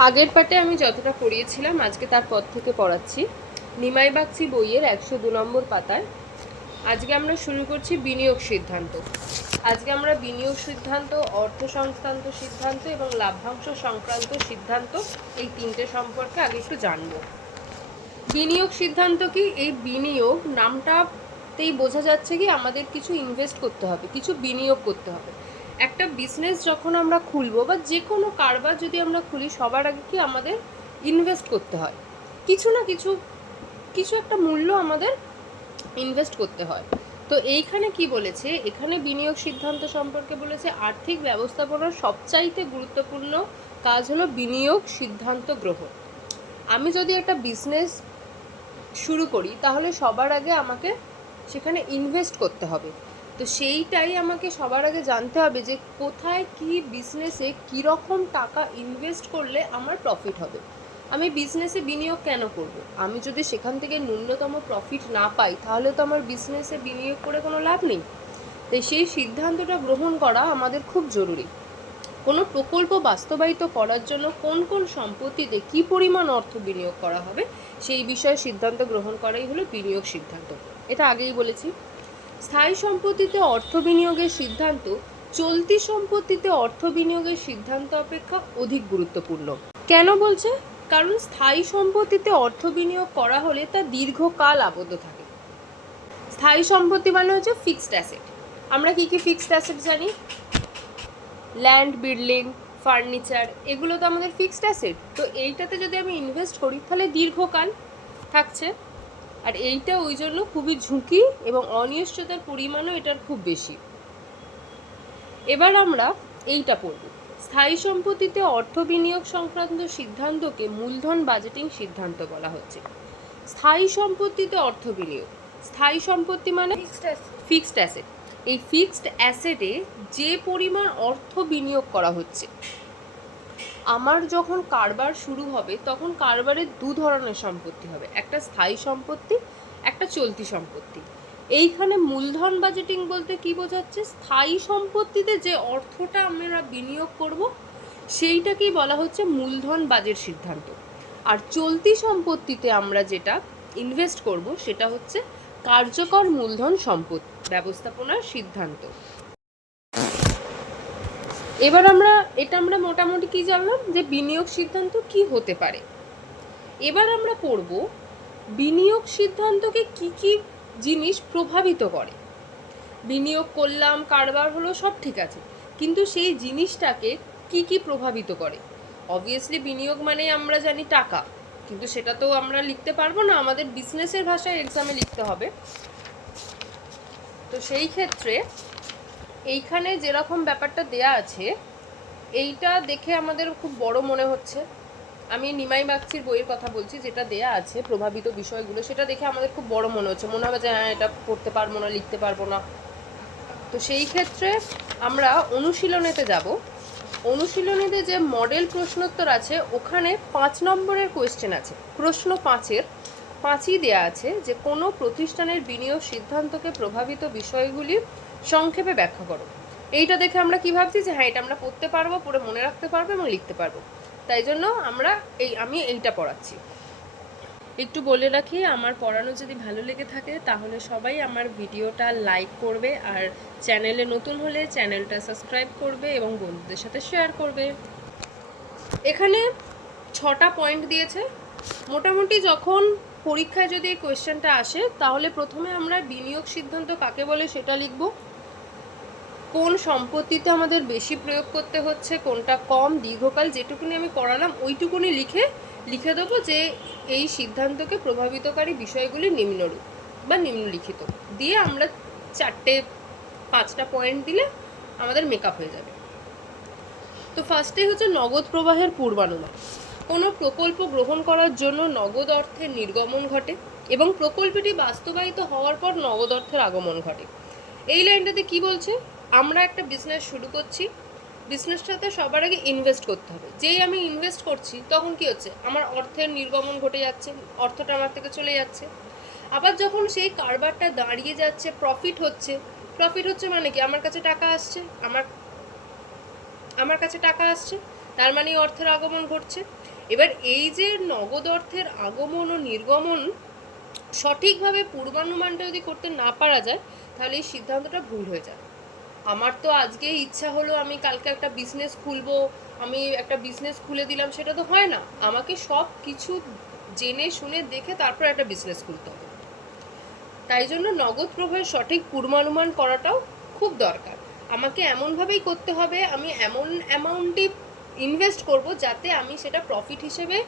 আগের পার্টে আমি যতটা পড়িয়েছিলাম আজকে তার পর থেকে পড়াচ্ছি। নিমাই বাগচি বইয়ের 102 নম্বর পাতায় আজকে আমরা শুরু করছি বিনিয়োগ সিদ্ধান্ত। আজকে আমরা বিনিয়োগ সিদ্ধান্ত, অর্থ সংক্রান্ত সিদ্ধান্ত এবং লাভ্যাংশ সংক্রান্ত সিদ্ধান্ত, এই তিনটে সম্পর্কে আগে একটু জানবো। বিনিয়োগ সিদ্ধান্ত কি? এই বিনিয়োগ নামটাতেই বোঝা যাচ্ছে কি আমাদের কিছু ইনভেস্ট করতে হবে, কিছু বিনিয়োগ করতে হবে। একটা বিজনেস যখন আমরা খুলবো বা যে কোনো কারবার যদি আমরা খুলি, সবার আগে কি আমাদের ইনভেস্ট করতে হয়, কিছু না কিছু কিছু একটা মূল্য আমাদের ইনভেস্ট করতে হয়। তো এইখানে কি বলেছে, এখানে বিনিয়োগ সিদ্ধান্ত সম্পর্কে বলেছে আর্থিক ব্যবস্থাপনার সবচাইতে গুরুত্বপূর্ণ কাজ হলো বিনিয়োগ সিদ্ধান্ত গ্রহণ। আমি যদি একটা বিজনেস শুরু করি তাহলে সবার আগে আমাকে সেখানে ইনভেস্ট করতে হবে। তো সেইটাই আমাকে সবার আগে জানতে হবে যে কোথায় কি বিজনেসে কীরকম টাকা ইনভেস্ট করলে আমার প্রফিট হবে। আমি বিজনেসে বিনিয়োগ কেন করব? আমি যদি সেখান থেকে ন্যূনতম প্রফিট না পাই তাহলে তো আমার বিজনেসে বিনিয়োগ করে কোনো লাভ নেই। তাই সেই সিদ্ধান্তটা গ্রহণ করা আমাদের খুব জরুরি। কোনো প্রকল্প বাস্তবায়িত করার জন্য কোন কোন সম্পত্তিতে কী পরিমাণ অর্থ বিনিয়োগ করা হবে সেই বিষয়ে সিদ্ধান্ত গ্রহণ করাই হলো বিনিয়োগ সিদ্ধান্ত। এটা আগেই বলেছি। স্থায়ী সম্পত্তিতে অর্থ বিনিয়োগের সিদ্ধান্ত চলতি সম্পত্তিতে অর্থ বিনিয়োগের সিদ্ধান্ত অপেক্ষা অধিক গুরুত্বপূর্ণ। কেন বলছে? কারণ স্থায়ী সম্পত্তিতে অর্থ বিনিয়োগ করা হলে তা দীর্ঘকাল আবদ্ধ থাকে। স্থায়ী সম্পত্তি মানে হচ্ছে ফিক্সড অ্যাসেট। আমরা কি কি ফিক্সড অ্যাসেট জানি? ল্যান্ড, বিল্ডিং, ফার্নিচার, এগুলো তো আমাদের ফিক্সড অ্যাসেট। তো এইটাতে যদি আমি ইনভেস্ট করি তাহলে দীর্ঘকাল থাকছে। আর এইটা ওই জন্য খুবই ঝুঁকি এবং অনিশ্চয়তার পরিমাণও এটার খুব বেশি। এবার আমরা এইটা পড়ব। স্থায়ী সম্পত্তিতে অর্থ বিনিয়োগ সংক্রান্ত সিদ্ধান্তকে মূলধন বাজেটিং সিদ্ধান্ত বলা হচ্ছে। স্থায়ী সম্পত্তিতে অর্থ বিনিয়োগ, স্থায়ী সম্পত্তি মানে ফিক্সড অ্যাসেট। এই ফিক্সড অ্যাসেটে যে পরিমাণ অর্থ বিনিয়োগ করা হচ্ছে, আমার যখন কারবার শুরু হবে তখন কারবারের দু ধরনের সম্পত্তি হবে, একটা স্থায়ী সম্পত্তি, একটা চলতি সম্পত্তি। এইখানে মূলধন বাজেটিং বলতে কি বোঝাচ্ছে? স্থায়ী সম্পত্তিতে যে অর্থটা আমরা বিনিয়োগ করব সেইটাকেই বলা হচ্ছে মূলধন বাজেট সিদ্ধান্ত। আর চলতি সম্পত্তিতে আমরা যেটা ইনভেস্ট করব সেটা হচ্ছে কার্যকর মূলধন সম্পদ ব্যবস্থাপনার সিদ্ধান্ত। এবার আমরা মোটামুটি কি জানলাম যে বিনিয়োগ সিদ্ধান্ত কি হতে পারে। এবার আমরা পড়ব বিনিয়োগ সিদ্ধান্তকে কি কি জিনিস প্রভাবিত করে। বিনিয়োগ করলাম, কারবার হলো, সব ঠিক আছে, কিন্তু সেই জিনিসটাকে কি কি প্রভাবিত করে। অবভিয়াসলি বিনিয়োগ মানে আমরা জানি টাকা, কিন্তু সেটা তো আমরা লিখতে পারবো না, আমাদের বিজনেসের ভাষায় এক্সামে লিখতে হবে। তো সেই ক্ষেত্রে এইখানে যেরকম ব্যাপারটা দেয়া আছে এইটা দেখে আমাদের খুব বড় মনে হচ্ছে। আমি নিমাই বাগচির বইয়ের কথা বলছি, যেটা দেয়া আছে প্রভাবিত বিষয়গুলো, সেটা দেখে আমাদের খুব বড় মনে হচ্ছে, মনে হবে যে হ্যাঁ এটা পড়তে পারবো না, লিখতে পারবো না। তো সেই ক্ষেত্রে আমরা অনুশীলনেতে যাব। অনুশীলনীতে যে মডেল প্রশ্নোত্তর আছে ওখানে 5 নম্বরের কোয়েশ্চেন আছে। প্রশ্ন 5-এর 5ই দেয়া আছে যে কোনো প্রতিষ্ঠানের বিনিয়োগ সিদ্ধান্তকে প্রভাবিত বিষয়গুলি সংক্ষেপে ব্যাখ্যা করো। এইটা দেখে আমরা কি ভাবছি যে হ্যাঁ এটা আমরা পড়তে পারবো, পড়ে মনে রাখতে পারবো এবং লিখতে পারবো। তাই জন্য আমি এইটা পড়াচ্ছি। একটু বলে রাখি, আমার পড়ানো যদি ভালো লেগে থাকে তাহলে সবাই আমার ভিডিওটা লাইক করবে, আর চ্যানেলে নতুন হলে চ্যানেলটা সাবস্ক্রাইব করবে এবং বন্ধুদের সাথে শেয়ার করবে। এখানে 6টা পয়েন্ট দিয়েছে। মোটামুটি যখন পরীক্ষায় যদি এই কোয়েশ্চেনটা আসে তাহলে প্রথমে আমরা বিনিয়োগ সিদ্ধান্ত কাকে বলে সেটা লিখব, কোন সম্পত্তিতে আমাদের বেশি প্রয়োগ করতে হচ্ছে, কোনটা কম, দীর্ঘকাল, যেটুকুনি আমি পড়ালাম ওইটুকুনি লিখে দেবো যে এই সিদ্ধান্তকে প্রভাবিতকারী বিষয়গুলি নিম্নরূপ বা নিম্নলিখিত, দিয়ে আমরা 4-5টা পয়েন্ট দিলে আমাদের মেকআপ হয়ে যাবে। তো ফার্স্টে হচ্ছে নগদ প্রবাহের পূর্বানুমান। কোনো প্রকল্প গ্রহণ করার জন্য নগদ অর্থের নির্গমন ঘটে এবং প্রকল্পটি বাস্তবায়িত হওয়ার পর নগদ অর্থের আগমন ঘটে। এই লাইনটাতে কি বলছে? আমরা একটা বিজনেস শুরু করছি, বিজনেসটাতে সবার আগে ইনভেস্ট করতে হবে। যেই আমি ইনভেস্ট করছি তখন কি হচ্ছে, আমার অর্থের নির্গমন ঘটে যাচ্ছে, অর্থটা আমার থেকে চলে যাচ্ছে। আবার যখন সেই কারবারটা দাঁড়িয়ে যাচ্ছে, প্রফিট হচ্ছে মানে কি, আমার কাছে টাকা আসছে, আমার কাছে টাকা আসছে। তার মানে অর্থের আগমন ঘটছে। এবার এই যে নগদ অর্থের আগমন ও নির্গমন সঠিকভাবে পূর্বানুমানটা যদি করতে না পারা যায়, তাহলে এই সিদ্ধান্তটা ভুল হয়ে যায়। আমার তো আজকে ইচ্ছা হলো আমি কালকে একটা বিজনেস খুলবো, আমি একটা বিজনেস খুলে দিলাম, সেটা তো হয় না। আমাকে সব কিছু জেনে শুনে দেখে তারপর একটা বিজনেস খুলতে হবে। তাই জন্য নগদ প্রবাহের সঠিক পূর্বানুমান করাটাও খুব দরকার। আমাকে এমনভাবেই করতে হবে, আমি এমন অ্যামাউন্টই ইনভেস্ট করব যাতে আমি সেটা প্রফিট হিসেবে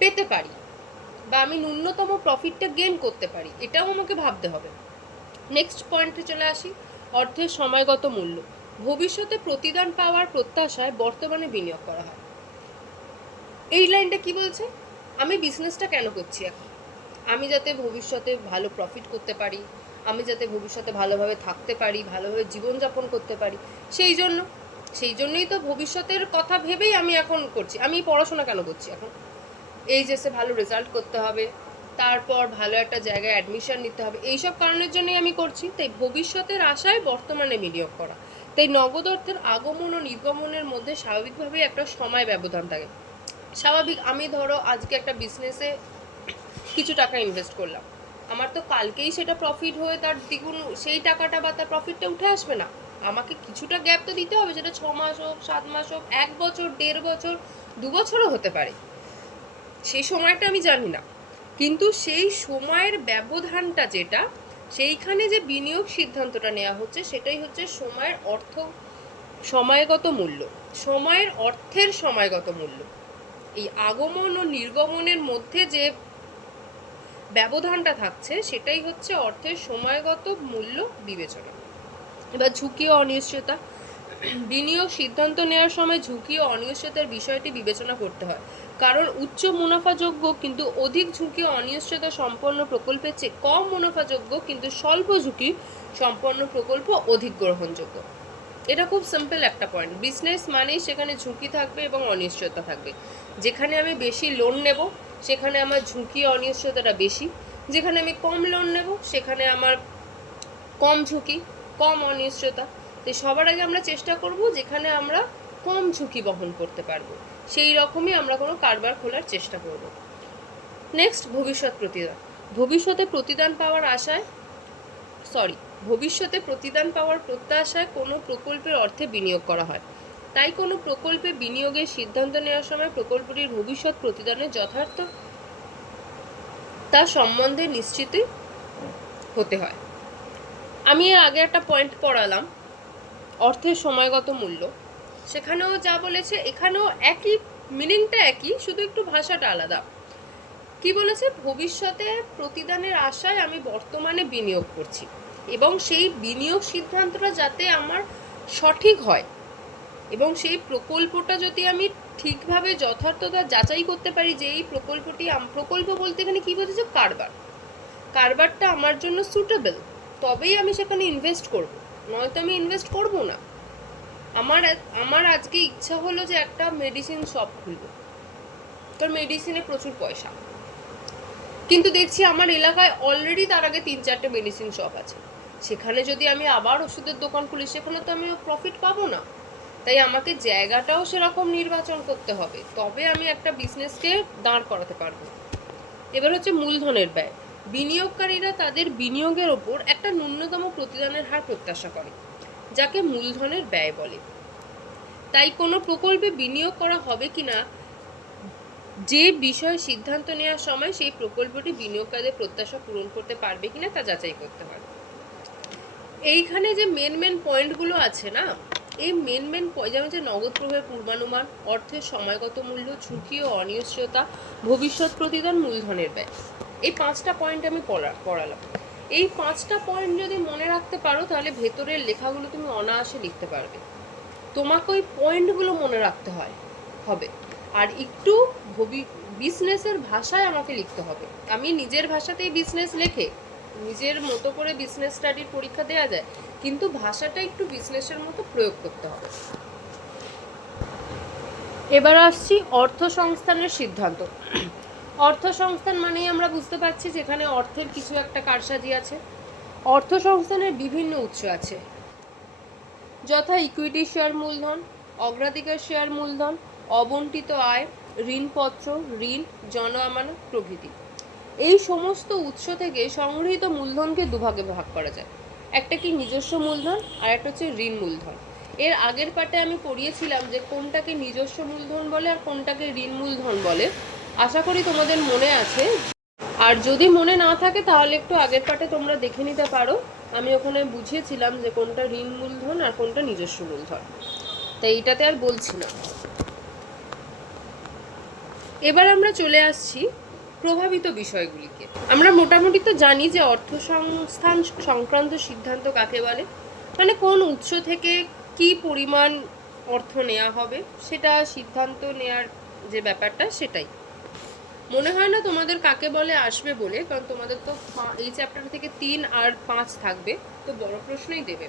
পেতে পারি, বা আমি ন্যূনতম প্রফিটটা গেইন করতে পারি, এটাও আমাকে ভাবতে হবে। নেক্সট পয়েন্টে চলে আসি, অর্থের সময়গত মূল্য। ভবিষ্যতে প্রতিদান পাওয়ার প্রত্যাশায় বর্তমানে বিনিয়োগ করা হয়। এই লাইনটা কি বলছে? আমি বিজনেসটা কেন করছি এখন? আমি যাতে ভবিষ্যতে ভালো প্রফিট করতে পারি, আমি যাতে ভবিষ্যতে ভালোভাবে থাকতে পারি, ভালোভাবে জীবনযাপন করতে পারি, সেই জন্যই তো ভবিষ্যতের কথা ভেবেই আমি এখন করছি। আমি পড়াশোনা কেন করছি এখন? এইচএসে ভালো রেজাল্ট করতে হবে, তারপর ভালো একটা জায়গায় অ্যাডমিশন নিতে হবে, এইসব কারণের জন্যই আমি করছি। তাই ভবিষ্যতের আশায় বর্তমানে বিনিয়োগ করা। তাই নগদ অর্থের আগমন ও নির্গমনের মধ্যে স্বাভাবিকভাবেই একটা সময় ব্যবধান থাকে। স্বাভাবিক, আমি ধরো আজকে একটা বিজনেসে কিছু টাকা ইনভেস্ট করলাম, আমার তো কালকেই সেটা প্রফিট হয়ে তার দ্বিগুণ সেই টাকাটা বা তার প্রফিটটা উঠে আসবে না। আমাকে কিছুটা গ্যাপ তো দিতে হবে, সেটা 6 মাস হোক, 7 মাস হোক, 1 বছর, 1.5 বছর, 2 বছরও হতে পারে, সেই সময়টা আমি জানি না। কিন্তু সেই সময়ের ব্যবধানটা যেটা, সেইখানে যে বিনিয়োগ সিদ্ধান্তটা নেওয়া হচ্ছে সেটাই হচ্ছে সময়গত মূল্য, সময়ের অর্থের সময়গত মূল্য। এই আগমন ও নির্গমনের মধ্যে যে ব্যবধানটা থাকছে সেটাই হচ্ছে অর্থের সময়গত মূল্য বিবেচনা। এবার ঝুঁকি ও অনিশ্চয়তা। বিনিয়োগ সিদ্ধান্ত নেওয়ার সময় ঝুঁকি ও অনিশ্চয়তার বিষয়টি বিবেচনা করতে হয়, কারণ উচ্চ মুনাফাযোগ্য কিন্তু অধিক ঝুঁকি ও অনিশ্চয়তা সম্পন্ন প্রকল্পের চেয়ে কম মুনাফাযোগ্য কিন্তু স্বল্প ঝুঁকি সম্পন্ন প্রকল্প অধিক গ্রহণযোগ্য। এটা খুব সিম্পল একটা পয়েন্ট। বিজনেস মানেই সেখানে ঝুঁকি থাকবে এবং অনিশ্চয়তা থাকবে। যেখানে আমি বেশি লোন নেব সেখানে আমার ঝুঁকি অনিশ্চয়তাটা বেশি, যেখানে আমি কম লোন নেব সেখানে আমার কম ঝুঁকি, কম অনিশ্চয়তা। তো সবার আগে আমরা চেষ্টা করব যেখানে আমরা কম ঝুঁকি বহন করতে পারবো, সেই রকমই আমরা কোনো কারবার খোলার চেষ্টা করব। নেক্সট, ভবিষ্যৎ প্রতিদান। ভবিষ্যতে প্রতিদান পাওয়ার আশায় ভবিষ্যতে প্রতিদান পাওয়ার প্রত্যাশায় কোনো প্রকল্পের অর্থে বিনিয়োগ করা হয়। তাই কোনো প্রকল্পে বিনিয়োগের সিদ্ধান্ত নেওয়ার সময় প্রকল্পটির ভবিষ্যৎ প্রতিদানের যথার্থ তা সম্বন্ধে নিশ্চিতই হতে হয়। আমি এর আগে একটা পয়েন্ট পড়ালাম, অর্থের সময়গত মূল্য, সেখানেও যা বলেছে এখানেও একই, মিনিংটা একই, শুধু একটু ভাষাটা আলাদা। কি বলেছে? ভবিষ্যতে প্রতিদানের আশায় আমি বর্তমানে বিনিয়োগ করছি, এবং সেই বিনিয়োগ সিদ্ধান্তটা যাতে আমার সঠিক হয় এবং সেই প্রকল্পটা যদি আমি ঠিকভাবে যথার্থতা যাচাই করতে পারি যে এই প্রকল্প বলতে এখানে কী বোঝাচ্ছে? কারবারটা আমার জন্য সুটেবল, তবেই আমি সেখানে ইনভেস্ট করব, নয়তো আমি ইনভেস্ট করব না। আমার আজকে ইচ্ছা হলো যে একটা মেডিসিন শপ খুলবো, কারণ মেডিসিনে প্রচুর পয়সা, কিন্তু দেখছি আমার এলাকায় অলরেডি তার আগে 3-4টে মেডিসিন শপ আছে। সেখানে যদি আমি আবার ওষুধের দোকান খুলি সেখানে তো আমি প্রফিট পাবো না। তাই আমাকে জায়গাটাও সেরকম নির্বাচন করতে হবে, তবে আমি একটা বিজনেসকে দাঁড় করাতে পারবো। এবার হচ্ছে মূলধনের ব্যয়। বিনিয়োগকারীরা তাদের বিনিয়োগের ওপর একটা ন্যূনতম প্রতিদানের হার প্রত্যাশা করে, যাকে মূলধনের ব্যয় বলে। তাই কোনো প্রকল্পে বিনিয়োগ করা হবে কিনা যে বিষয়ে সিদ্ধান্ত নেওয়ার সময় সেই প্রকল্পটি বিনিয়োগকারীদের প্রত্যাশা পূরণ করতে পারবে কিনা তা যাচাই করতে হবে। এইখানে যে মেন পয়েন্টগুলো আছে না, এই মেন যেমন যে নগদ প্রবাহের পূর্বানুমান, অর্থের সময়গত মূল্য, ঝুঁকি ও অনিশ্চয়তা, ভবিষ্যৎ প্রতিদান, মূলধনের ব্যয়, এই 5টা পয়েন্ট আমি পড়ালাম। এই 5টা পয়েন্ট যদি মনে রাখতে পারো তাহলে ভেতরের লেখাগুলো তুমি অনায়াসে লিখতে পারবে। তোমাকে ওই পয়েন্টগুলো মনে রাখতে হবে, আর একটু বিজনেসের ভাষায় আমাকে লিখতে হবে। আমি নিজের ভাষাতেই বিজনেস লেখে নিজের মতো করে বিজনেস স্টাডির পরীক্ষা দেওয়া যায়, কিন্তু ভাষাটা একটু বিজনেসের মতো প্রয়োগ করতে হবে। এবার আসছি অর্থ সংস্থানের সিদ্ধান্ত। অর্থ সংস্থান মানেই আমরা বুঝতে পারছি যেখানে অর্থের কিছু একটা কারসাজি আছে। অর্থ সংস্থানের বিভিন্ন উৎস আছে, যথা ইকুইটি শেয়ার মূলধন, অগ্রাধিকার শেয়ার মূলধন, অবন্টিত আয়, ঋণপত্র, ঋণ, জন আমানত প্রভৃতি। এই সমস্ত উৎস থেকে সংগৃহীত মূলধনকে দুভাগে ভাগ করা যায়। একটা কি নিজস্ব মূলধন, আর একটা হচ্ছে ঋণ মূলধন। এর আগের পার্টে আমি পড়িয়েছিলাম যে কোনটাকে নিজস্ব মূলধন বলে আর কোনটাকে ঋণ মূলধন বলে। আশা করি তোমাদের মনে আছে, আর যদি মনে না থাকে তাহলে একটু আগের পার্টে তোমরা দেখে নিতে পারো। আমি ওখানে বুঝিয়েছিলাম যে কোনটা ঋণ মূলধন আর কোনটা নিজস্ব মূলধন, তাই এইটাতে আর বলছি না। এবার আমরা চলে আসছি প্রভাবিত বিষয়গুলিকে। আমরা মোটামুটি তো জানি যে অর্থসংস্থান সংক্রান্ত সিদ্ধান্ত কাকে বলে, মানে কোন উৎস থেকে কি পরিমাণ অর্থ নেওয়া হবে সেটা সিদ্ধান্ত নেওয়ার যে ব্যাপারটা, সেটাই। মনে হয় না তোমাদের কাকে বলে আসবে বলে, কারণ তোমাদের তো এই চ্যাপ্টার থেকে 3 আর 5 থাকবে, তো বড় প্রশ্নই দেবে।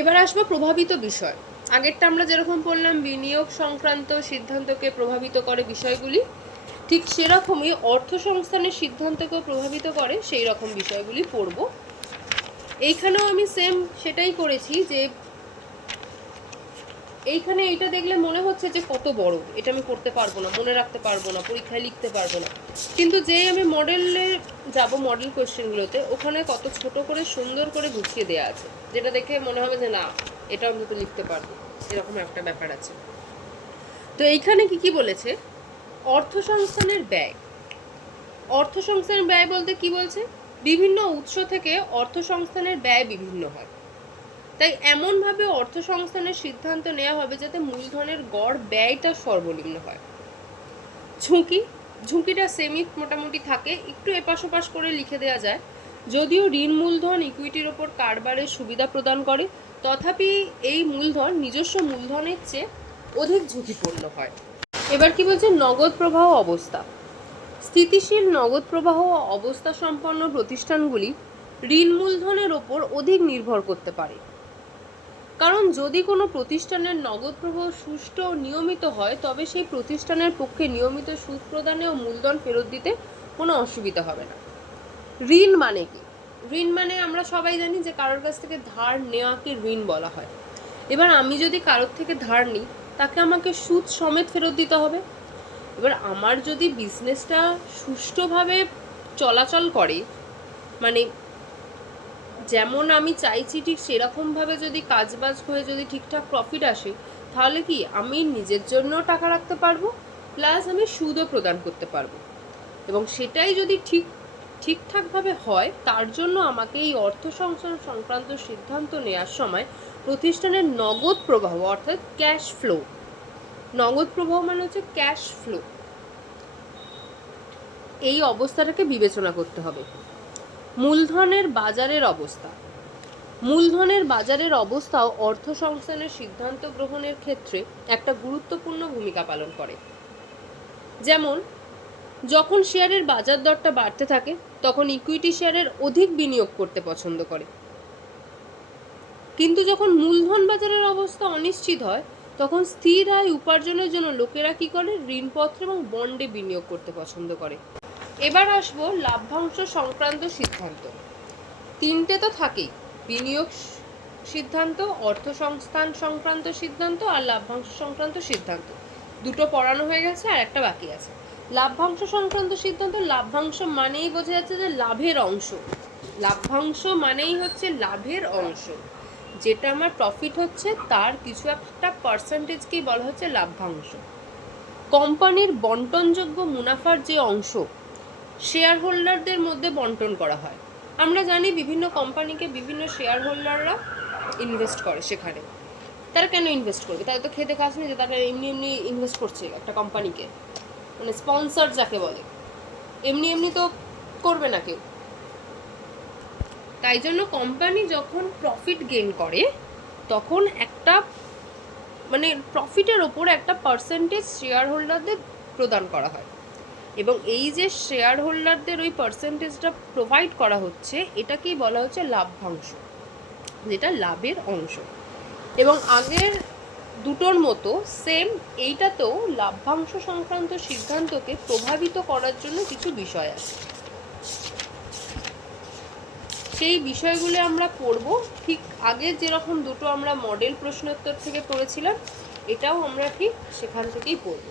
এবার আসবো প্রভাবিত বিষয়। আগেরটা আমরা যেরকম পড়লাম বিনিয়োগ সংক্রান্ত সিদ্ধান্তকে প্রভাবিত করে বিষয়গুলি, ঠিক সেরকমই অর্থ সংস্থানের সিদ্ধান্তকেও প্রভাবিত করে সেই রকম বিষয়গুলি পড়ব। এইখানেও আমি সেম সেটাই করেছি, যে এইখানে এইটা দেখলে মনে হচ্ছে যে কত বড়, এটা আমি করতে পারবো না, মনে রাখতে পারবো না, পরীক্ষায় লিখতে পারবো না। কিন্তু যেই আমি মডেলে যাব, মডেল কোয়েশ্চেনগুলোতে, ওখানে কত ছোট করে সুন্দর করে গুছিয়ে দেওয়া আছে, যেটা দেখে মনে হবে যে না, এটা অন্তত লিখতে পারবো, এরকম একটা ব্যাপার আছে। তো এইখানে কি কি বলেছে, অর্থসংস্থানের ব্যয়। অর্থসংস্থানের ব্যয় বলতে কি বলছে, বিভিন্ন উৎস থেকে অর্থসংস্থানের ব্যয় বিভিন্ন হয়, তাই এমনভাবে অর্থসংস্থানের সিদ্ধান্ত নেওয়া হবে যাতে মূলধনের গড় ব্যয়টা সর্বনিম্ন হয়। ঝুঁকি, ঝুঁকিটা সেমি মোটামুটি থাকে, একটু এপাশ ওপাশ করে লিখে দেওয়া যায়। যদিও ঋণ মূলধন ইকুইটির ওপর কারবারের সুবিধা প্রদান করে, তথাপি এই মূলধন নিজস্ব মূলধনের চেয়ে অধিক ঝুঁকিপূর্ণ হয়। এবার কি বলছে, নগদ প্রবাহ অবস্থা। স্থিতিশীল নগদ প্রবাহ অবস্থা সম্পন্ন প্রতিষ্ঠানগুলি ঋণ মূলধনের ওপর অধিক নির্ভর করতে পারে, কারণ যদি কোনো প্রতিষ্ঠানের নগদ প্রবাহ সুষ্ঠু ও নিয়মিত হয় তবে সেই প্রতিষ্ঠানের পক্ষে নিয়মিত সুদ প্রদানে ও মূলধন ফেরত দিতে কোনো অসুবিধা হবে না। ঋণ মানে কি? ঋণ মানে আমরা সবাই জানি যে কারোর কাছ থেকে ধার নেওয়াকে ঋণ বলা হয়। এবার আমি যদি কারোর থেকে ধার নিই, তাকে আমাকে সুদ সমেত ফেরত দিতে হবে। এবার আমার যদি বিজনেসটা সুষ্ঠুভাবে চলাচল করে, মানে যেমন আমি চাইছি ঠিক সেরকমভাবে যদি কাজবাজ হয়ে যদি ঠিকঠাক প্রফিট আসে, তাহলে কি আমি নিজের জন্য টাকা রাখতে পারবো, প্লাস আমি সুদও প্রদান করতে পারবো। এবং সেটাই যদি ঠিকঠাকভাবে হয়, তার জন্য আমাকে এই অর্থ সংক্রান্ত সিদ্ধান্ত নেওয়ার সময় প্রতিষ্ঠানের নগদ প্রবাহ অর্থাৎ ক্যাশ ফ্লো, নগদ প্রবাহ মানে হচ্ছে ক্যাশ ফ্লো, এই অবস্থাটাকে বিবেচনা করতে হবে। মূলধনের বাজারের অবস্থা। মূলধনের বাজারের অবস্থাও অর্থ সংস্থানের সিদ্ধান্ত গ্রহণের ক্ষেত্রে একটা গুরুত্বপূর্ণ ভূমিকা পালন করে। যেমন যখন শেয়ারের বাজার দরটা বাড়তে থাকে, তখন ইকুইটি শেয়ারের অধিক বিনিয়োগ করতে পছন্দ করে। কিন্তু যখন মূলধন বাজারের অবস্থা অনিশ্চিত হয়, তখন স্থির আয় উপার্জনের জন্য লোকেরা কি করে, ঋণপত্র এবং বন্ডে বিনিয়োগ করতে পছন্দ করে। এবার আসবো লাভ্যাংশ সংক্রান্ত সিদ্ধান্ত। তিনটে তো থাকেই, বিনিয়োগ সিদ্ধান্ত, অর্থসংস্থান সংক্রান্ত সিদ্ধান্ত আর লাভ্যাংশ সংক্রান্ত সিদ্ধান্ত। দুটো পড়ানো হয়ে গেছে, আর একটা বাকি আছে। লাভ্যাংশ সংক্রান্ত সিদ্ধান্ত, লাভ্যাংশ মানেই বোঝা যাচ্ছে যে লাভের অংশ। লাভ্যাংশ মানেই হচ্ছে লাভের অংশ, যেটা আমার প্রফিট হচ্ছে তার কিছু একটা পার্সেন্টেজকেই বলা হচ্ছে লাভ্যাংশ। কোম্পানির বন্টনযোগ্য মুনাফার যে অংশ শেয়ার হোল্ডারদের মধ্যে বন্টন করা হয়। আমরা জানি বিভিন্ন কোম্পানিকে বিভিন্ন শেয়ার হোল্ডাররা ইনভেস্ট করে, সেখানে তারা কেন ইনভেস্ট করবে, তারা তো খেতে খাস নেই যে তারা এমনি এমনি ইনভেস্ট করছে একটা কোম্পানিকে, মানে স্পন্সর যাকে বলে, এমনি এমনি তো করবে না কেউ। তাই জন্য কোম্পানি যখন প্রফিট গেইন করে, তখন একটা মানে প্রফিটের ওপর একটা পার্সেন্টেজ শেয়ার হোল্ডারদের প্রদান করা হয়, এবং এই যে শেয়ার হোল্ডারদের ওই পার্সেন্টেজটা প্রোভাইড করা হচ্ছে, এটাকেই বলা হচ্ছে লাভ্যাংশ, যেটা লাভের অংশ। এবং আগের দুটোর মতো সেম এইটাতেও লাভ্যাংশ সংক্রান্ত সিদ্ধান্তকে প্রভাবিত করার জন্য কিছু বিষয় আছে, সেই বিষয়গুলো আমরা পড়ব। ঠিক আগের যেরকম দুটো আমরা মডেল প্রশ্নোত্তর থেকে পড়েছিলাম, এটাও আমরা ঠিক সেখান থেকেই পড়ব।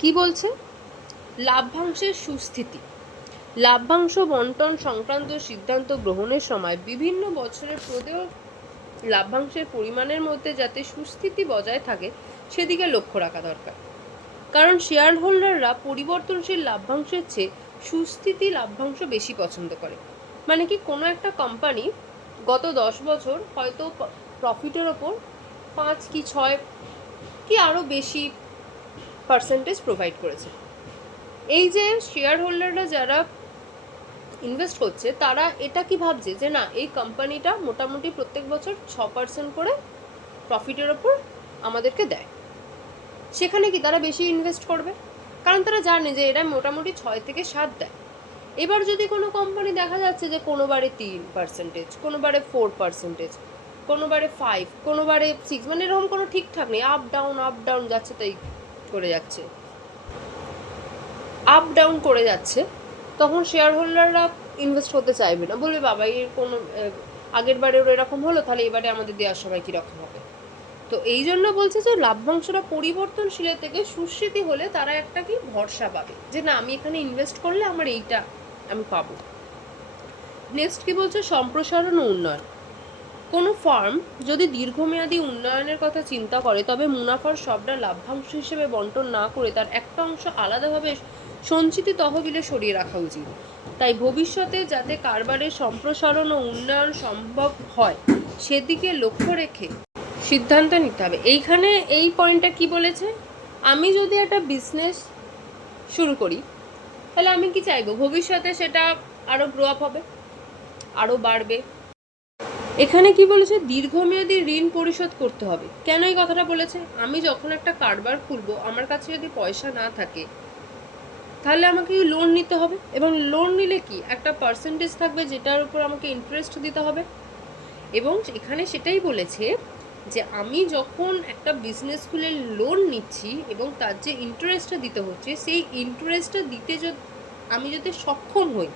কি বলছে? লাভ্যাংশের সুস্থিতি। লাভ্যাংশ বন্টন সংক্রান্ত সিদ্ধান্ত গ্রহণের সময় বিভিন্ন বছরের প্রদেয় লাভ্যাংশের পরিমাণের মধ্যে যাতে সুস্থিতি বজায় থাকে সেদিকে লক্ষ্য রাখা দরকার। কারণ শেয়ার হোল্ডাররা পরিবর্তনশীল লাভ্যাংশের চেয়ে সুস্থিতি লাভ্যাংশ বেশি পছন্দ করে। মানে কি, কোনো একটা কোম্পানি গত 10 বছর হয়তো প্রফিটের ওপর 5 কি 6 কি আরও বেশি পার্সেন্টেজ প্রোভাইড করেছে। এই যে শেয়ার হোল্ডাররা যারা ইনভেস্ট করছে তারা এটা কি ভাবছে যে না, এই কোম্পানিটা মোটামুটি প্রত্যেক বছর 6% করে প্রফিটের ওপর আমাদেরকে দেয়, সেখানে কি তারা বেশি ইনভেস্ট করবে? কারণ তারা জানে যে এরা মোটামুটি 6 থেকে 7 দেয়। এবার যদি কোনো কোম্পানি দেখা যাচ্ছে যে কোনোবারে 3%, কোনোবারে 4%, কোনোবারে 5, কোনোবারে 6, মানে এরকম কোনো ঠিকঠাক নেই, আপ ডাউন যাচ্ছে, তাই করে যাচ্ছে, আপ ডাউন করে যাচ্ছে, তখন শেয়ার হোল্ডাররা ইনভেস্ট করতে চাইবে না, বলবে বাবা এর কোনো আগের বারেও এরকম হলো, তাহলে এবারে আমাদের দেওয়ার সময় কীরকম হবে। তো এই জন্য বলছে যে লাভ্যাংশটা পরিবর্তনশীলের থেকে সুস্থিতি হলে তারা একটা কি ভরসা পাবে যে না, আমি এখানে ইনভেস্ট করলে আমার এইটা আমি পাবো। নেক্সট কি বলছে? সম্প্রসারণ ও উন্নয়ন। কোনো ফার্ম যদি দীর্ঘমেয়াদী উন্নয়নের কথা চিন্তা করে তবে মুনাফার সবটা লাভ্যাংশ হিসেবে বন্টন না করে তার একটা অংশ আলাদাভাবে সঞ্চিত তহবিলে সরিয়ে রাখা উচিত। তাই ভবিষ্যতে যাতে কারবারের সম্প্রসারণ ও উন্নয়ন সম্ভব হয় সেদিকে লক্ষ্য রেখে সিদ্ধান্ত নিতে হবে। এইখানে এই পয়েন্টটা কি বলেছে? আমি যদি একটা বিজনেস শুরু করি তাহলে আমি কি চাইবো? ভবিষ্যতে সেটা আরও গ্রো আপ হবে, আরও বাড়বে। এখানে কি বলেছে? দীর্ঘমেয়াদী ঋণ পরিশোধ করতে হবে। কেন এই কথাটা বলেছে? আমি যখন একটা কারবার খুলবো, আমার কাছে যদি পয়সা না থাকে তাহলে আমাকে লোন নিতে হবে, এবং লোন নিলে কি একটা পার্সেন্টেজ থাকবে যেটার উপর আমাকে ইন্টারেস্ট দিতে হবে। এবং এখানে সেটাই বলেছে যে আমি যখন একটা বিজনেস খুলে লোন নিচ্ছি এবং তার যে ইন্টারেস্টটা দিতে হচ্ছে, সেই ইন্টারেস্টটা দিতে আমি যদি সক্ষম হই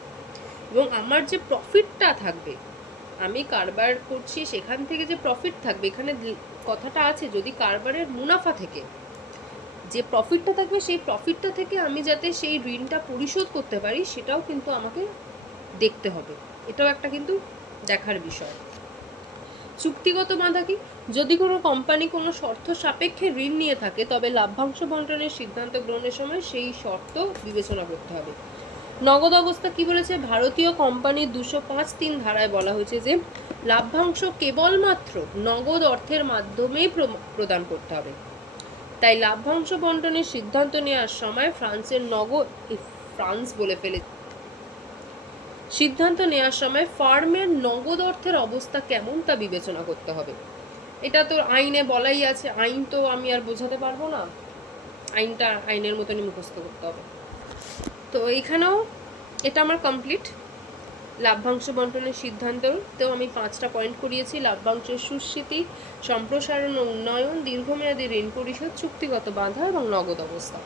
এবং আমার যে প্রফিটটা থাকবে, আমি কারবার করছি সেখান থেকে যে প্রফিট থাকবে, এখানে কথাটা আছে যদি কারবারের মুনাফা থেকে যে প্রফিটটা থাকবে সেই প্রফিটটা থেকে আমি যাতে সেই ঋণটা পরিশোধ করতে পারি সেটাও কিন্তু আমাকে দেখতে হবে। এটাও একটা কিন্তু দেখার বিষয়। চুক্তিগত বাধা কি? যদি কোনো কোম্পানি কোনো শর্ত সাপেক্ষে ঋণ নিয়ে থাকে তবে লাভ্যাংশ বন্টনের সিদ্ধান্ত গ্রহণের সময় সেই শর্ত বিবেচনা করতে হবে। নগদ অবস্থা কি বলেছে? ভারতীয় কোম্পানির 205(3) ধারায় বলা হয়েছে যে লাভ্যাংশ কেবলমাত্র নগদ অর্থের মাধ্যমেই প্রদান করতে হবে। তাই লাভ্যাংশ বন্টনের সিদ্ধান্ত নেওয়ার সময় সিদ্ধান্ত নেওয়ার সময় ফার্মের নগদ অর্থের অবস্থা কেমন তা বিবেচনা করতে হবে। এটা তো আইনে বলাই আছে, আইন তো আমি আর বোঝাতে পারবো না, আইনটা আইনের মতনই মুখস্থ করতে হবে। তো এইখানেও এটা আমার কমপ্লিট। লাভ্যাংশ বন্টনের সিদ্ধান্ততেও আমি 5টা পয়েন্ট করিয়েছি: লাভ্যাংশের সুস্থিতি, সম্প্রসারণ ও উন্নয়ন, দীর্ঘমেয়াদী ঋণ পরিশোধ, চুক্তিগত বাধা এবং নগদ অবস্থা।